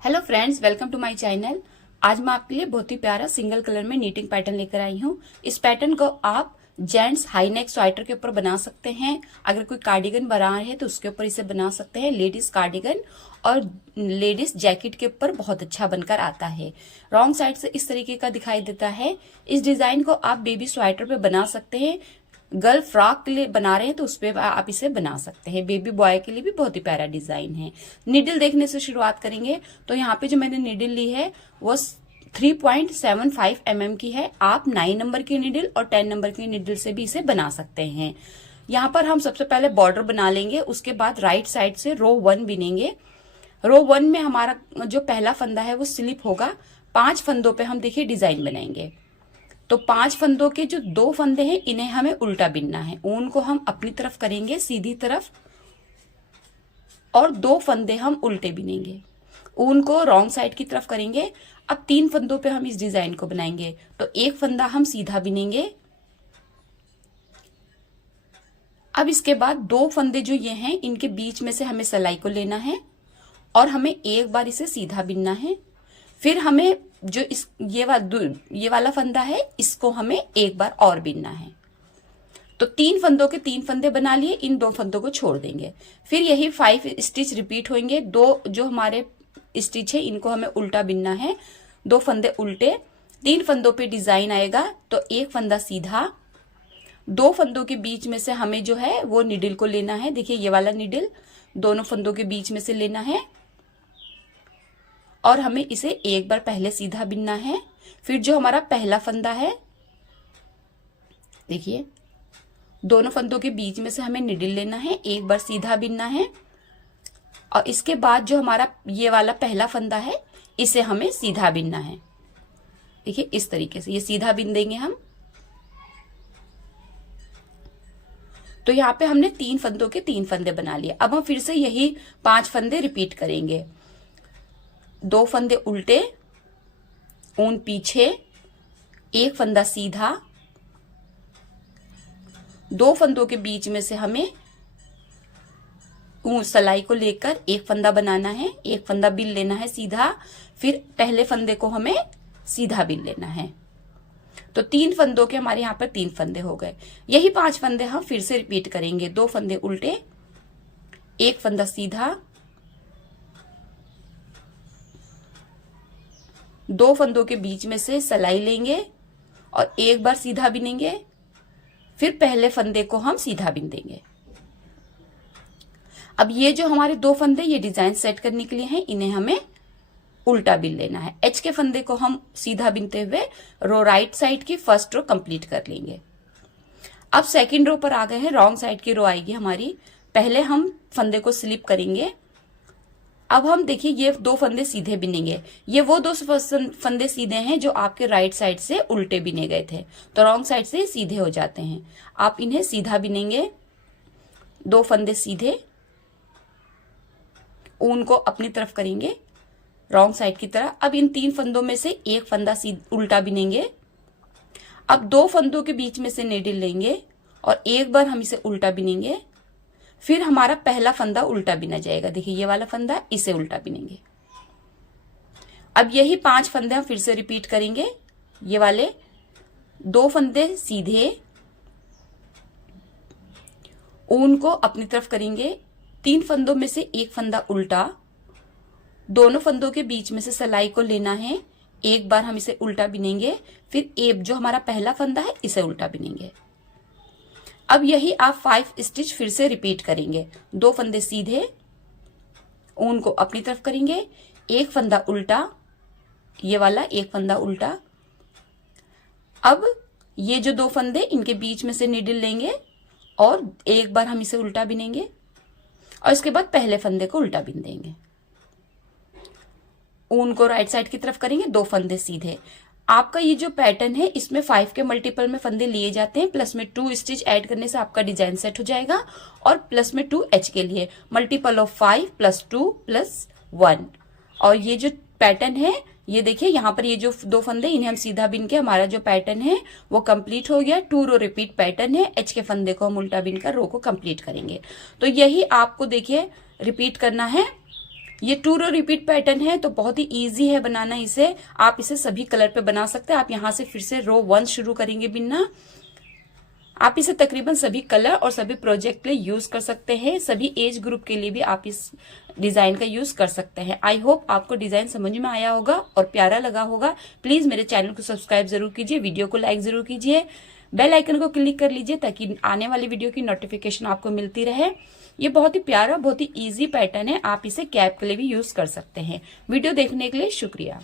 Hello friends, welcome to my channel. आज मैं आपके लिए बहुत ही प्यारा सिंगल कलर में नीटिंग पैटर्न लेकर आई हूँ। इस पैटर्न को आप जेंट्स हाई नेक स्वेटर के ऊपर बना सकते हैं। अगर कोई कार्डिगन बना रहे हैं तो उसके ऊपर इसे बना सकते हैं। लेडीज कार्डिगन और लेडीज जैकेट के ऊपर बहुत अच्छा बनकर आता है। रॉन्ग साइड से इस तरीके का दिखाई देता है। इस डिजाइन को आप बेबी स्वेटर पे बना सकते हैं। गर्ल फ्रॉक के लिए बना रहे हैं तो उस पर आप इसे बना सकते हैं। बेबी बॉय के लिए भी बहुत ही प्यारा डिजाइन है। निडल देखने से शुरुआत करेंगे तो यहाँ पे जो मैंने निडल ली है वो 3.75 mm की है। आप 9 नंबर की निडल और 10 नंबर की निडल से भी इसे बना सकते हैं। यहाँ पर हम सबसे पहले बॉर्डर बना लेंगे, उसके बाद राइट साइड से रो 1 बिनेंगे। रो 1 में हमारा जो पहला फंदा है वो स्लिप होगा। 5 फंदों पे हम देखिए डिजाइन बनाएंगे। तो 5 फंदों के जो 2 फंदे हैं इन्हें हमें उल्टा बिनना है। ऊन को हम अपनी तरफ करेंगे सीधी तरफ और 2 फंदे हम उल्टे बिनेंगे। ऊन को रॉन्ग साइड की तरफ करेंगे। अब 3 फंदों पे हम इस डिजाइन को बनाएंगे। तो 1 फंदा हम सीधा बिनेंगे। अब इसके बाद 2 फंदे जो ये हैं इनके बीच में से हमें सिलाई को लेना है और हमें एक बार इसे सीधा बिनना है। फिर हमें जो ये वाला फंदा है इसको हमें एक बार और बिनना है। तो 3 फंदों के 3 फंदे बना लिए, इन 2 फंदों को छोड़ देंगे। फिर यही 5 स्टिच रिपीट होंगे। 2 जो हमारे स्टिच है इनको हमें उल्टा बिनना है। 2 फंदे उल्टे, 3 फंदों पे डिजाइन आएगा तो 1 फंदा सीधा। 2 फंदों के बीच में से हमें जो है वो निडल को लेना है। देखिए ये वाला निडल दोनों फंदों के बीच में से लेना है और हमें इसे एक बार पहले सीधा बिनना है। फिर जो हमारा पहला फंदा है देखिए दोनों फंदों के बीच में से हमें निडल लेना है, एक बार सीधा बिनना है और इसके बाद जो हमारा ये वाला पहला फंदा है इसे हमें सीधा बिनना है। देखिए इस तरीके से ये सीधा बिन देंगे हम। तो यहाँ पे हमने 3 फंदों के 3 फंदे बना लिए। अब हम फिर से यही 5 फंदे रिपीट करेंगे। 2 फंदे उल्टे, ऊन पीछे, 1 फंदा सीधा। 2 फंदों के बीच में से हमें ऊन सिलाई को लेकर 1 फंदा बनाना है, 1 फंदा बिन लेना है सीधा। फिर पहले फंदे को हमें सीधा बिन लेना है। तो 3 फंदों के हमारे यहाँ पर 3 फंदे हो गए। यही 5 फंदे हम फिर से रिपीट करेंगे। 2 फंदे उल्टे, 1 फंदा सीधा, 2 फंदों के बीच में से सिलाई लेंगे और एक बार सीधा बिनेंगे। फिर पहले फंदे को हम सीधा बिन देंगे। अब ये जो हमारे 2 फंदे ये डिजाइन सेट करने के लिए हैं, इन्हें हमें उल्टा बिन लेना है। एच के फंदे को हम सीधा बिनते हुए रो राइट साइड की फर्स्ट रो कंप्लीट कर लेंगे। अब सेकंड रो पर आ गए हैं। रॉन्ग साइड की रो आएगी हमारी। पहले हम फंदे को स्लिप करेंगे। अब हम देखिए ये 2 फंदे सीधे बिनेंगे। ये वो 2 फंदे सीधे हैं जो आपके राइट साइड से उल्टे बिने गए थे, तो रॉन्ग साइड से सीधे हो जाते हैं। आप इन्हें सीधा बिनेंगे। 2 फंदे सीधे, ऊन को अपनी तरफ करेंगे रॉन्ग साइड की तरह। अब इन 3 फंदों में से 1 फंदा उल्टा बिनेंगे। अब 2 फंदों के बीच में से नीडल लेंगे और एक बार हम इसे उल्टा बिनेंगे। फिर हमारा पहला फंदा उल्टा बिना जाएगा। देखिए ये वाला फंदा, इसे उल्टा बिनेंगे। अब यही 5 फंदे हम फिर से रिपीट करेंगे। ये वाले 2 फंदे सीधे, ऊन को अपनी तरफ करेंगे। 3 फंदों में से 1 फंदा उल्टा, दोनों फंदों के बीच में से सिलाई को लेना है, एक बार हम इसे उल्टा बिनेंगे। फिर एक जो हमारा पहला फंदा है इसे उल्टा बिनेंगे। अब यही आप 5 स्टिच फिर से रिपीट करेंगे। 2 फंदे सीधे, ऊन को अपनी तरफ करेंगे, 1 फंदा उल्टा, ये वाला 1 फंदा उल्टा। अब ये जो 2 फंदे इनके बीच में से नीडल लेंगे और एक बार हम इसे उल्टा बिनेंगे और इसके बाद पहले फंदे को उल्टा बिन देंगे। ऊन को राइट साइड की तरफ करेंगे, 2 फंदे सीधे। आपका ये जो पैटर्न है इसमें 5 के मल्टीपल में फंदे लिए जाते हैं। प्लस में 2 स्टिच ऐड करने से आपका डिजाइन सेट हो जाएगा। और प्लस में 2 एच के लिए मल्टीपल ऑफ 5 + 2 + 1। और ये जो पैटर्न है ये देखिए यहाँ पर ये जो 2 फंदे इन्हें हम सीधा बिन के हमारा जो पैटर्न है वो कंप्लीट हो गया। 2 रो रिपीट पैटर्न है। एच के फंदे को हम उल्टा बिन कर रो को कंप्लीट करेंगे। तो यही आपको देखिए रिपीट करना है। ये 2 रो रिपीट पैटर्न है तो बहुत ही इजी है बनाना इसे। आप इसे सभी कलर पे बना सकते हैं। आप यहाँ से फिर से रो 1 शुरू करेंगे बिनना। आप इसे तकरीबन सभी कलर और सभी प्रोजेक्ट के लिए यूज कर सकते हैं। सभी एज ग्रुप के लिए भी आप इस डिजाइन का यूज कर सकते हैं। आई होप आपको डिजाइन समझ में आया होगा और प्यारा लगा होगा। प्लीज मेरे चैनल को सब्सक्राइब जरूर कीजिए, वीडियो को लाइक जरूर कीजिए, बेल आइकन को क्लिक कर लीजिए ताकि आने वाली वीडियो की नोटिफिकेशन आपको मिलती रहे। ये बहुत ही प्यारा, बहुत ही इजी पैटर्न है। आप इसे कैप के लिए भी यूज कर सकते हैं। वीडियो देखने के लिए शुक्रिया।